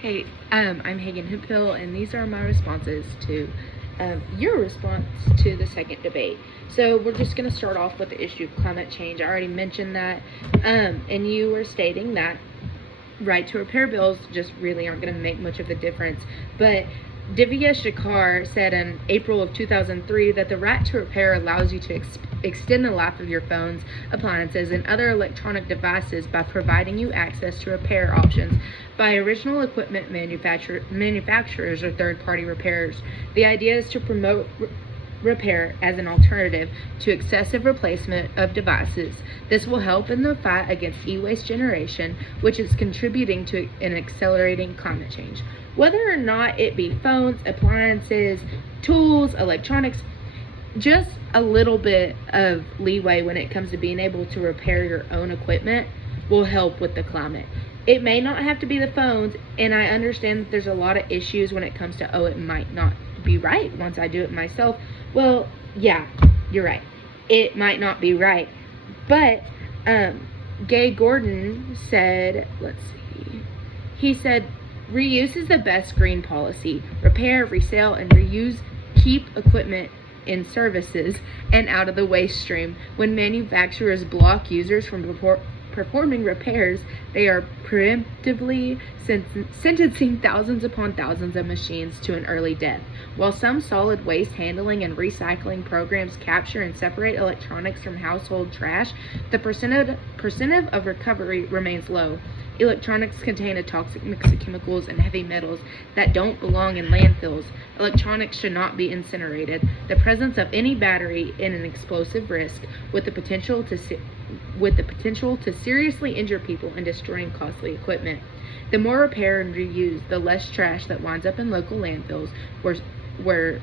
Hey, I'm Hagen Hemphill, and these are my responses to your response to the second debate. So we're just going to start off with the issue of climate change. I already mentioned that, and you were stating that right to repair bills just really aren't going to make much of a difference. But Divya Shakar said in April of 2003 that the right to repair allows you to extend the life of your phones, appliances, and other electronic devices by providing you access to repair options by original equipment manufacturers or third-party repairers. The idea is to promote repair as an alternative to excessive replacement of devices. This will help in the fight against e-waste generation, which is contributing to an accelerating climate change. Whether or not it be phones, appliances, tools, electronics, just a little bit of leeway when it comes to being able to repair your own equipment will help with the climate. It may not have to be the phones, and I understand that there's a lot of issues when it comes to, oh, it might not be right once I do it myself. Well, yeah, you're right. It might not be right. But Gay Gordon said, let's see, he said, reuse is the best green policy. Repair, resell, and reuse keep equipment in services and out of the waste stream. When manufacturers block users from performing repairs, they are preemptively sentencing thousands upon thousands of machines to an early death. While some solid waste handling and recycling programs capture and separate electronics from household trash, the percentage of recovery remains low. Electronics contain a toxic mix of chemicals and heavy metals that don't belong in landfills. Electronics should not be incinerated. The presence of any battery is an explosive risk with the potential to seriously injure people and destroying costly equipment. The more repair and reuse, the less trash that winds up in local landfills where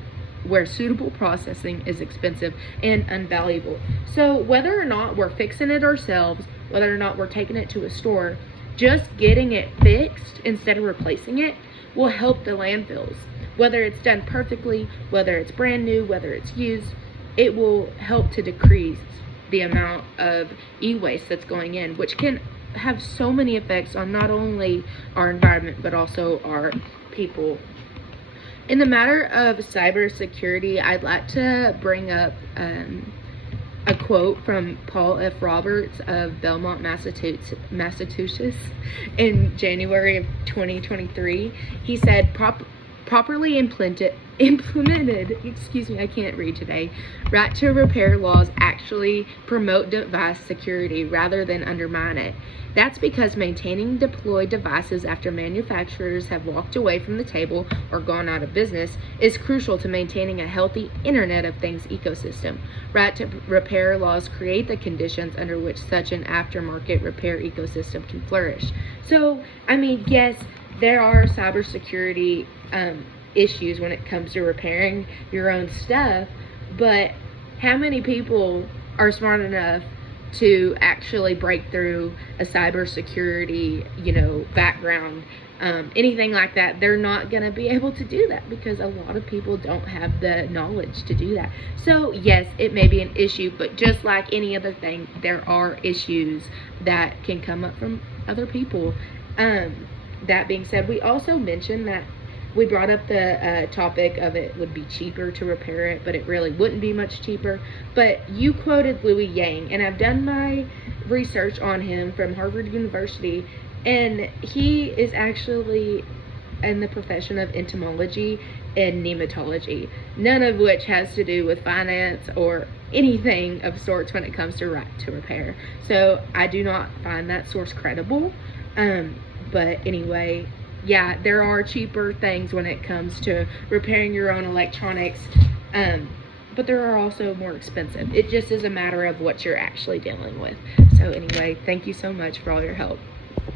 suitable processing is expensive and unvaluable. So whether or not we're fixing it ourselves, whether or not we're taking it to a store, just getting it fixed instead of replacing it will help the landfills. Whether it's done perfectly, whether it's brand new, whether it's used, it will help to decrease the amount of e-waste that's going in, which can have so many effects on not only our environment but also our people. In the matter of cybersecurity, I'd like to bring up a quote from Paul F. Roberts of Belmont, Massachusetts in January of 2023. He said, properly implemented, I can't read today, right to repair laws actually promote device security rather than undermine it. That's because maintaining deployed devices after manufacturers have walked away from the table or gone out of business is crucial to maintaining a healthy Internet of Things ecosystem. Right to repair laws create the conditions under which such an aftermarket repair ecosystem can flourish. So, I mean, yes, there are cybersecurity issues when it comes to repairing your own stuff, but how many people are smart enough to actually break through a cybersecurity, background, anything like that? They're not going to be able to do that because a lot of people don't have the knowledge to do that. So yes, it may be an issue, but just like any other thing, there are issues that can come up from other people. That being said, we also mentioned that we brought up the topic of it would be cheaper to repair it, but it really wouldn't be much cheaper. But you quoted Louis Yang, and I've done my research on him from Harvard University, and he is actually in the profession of entomology and nematology, none of which has to do with finance or anything of sorts when it comes to right to repair. So I do not find that source credible. But anyway, yeah, there are cheaper things when it comes to repairing your own electronics, but there are also more expensive. It just is a matter of what you're actually dealing with. So anyway, thank you so much for all your help.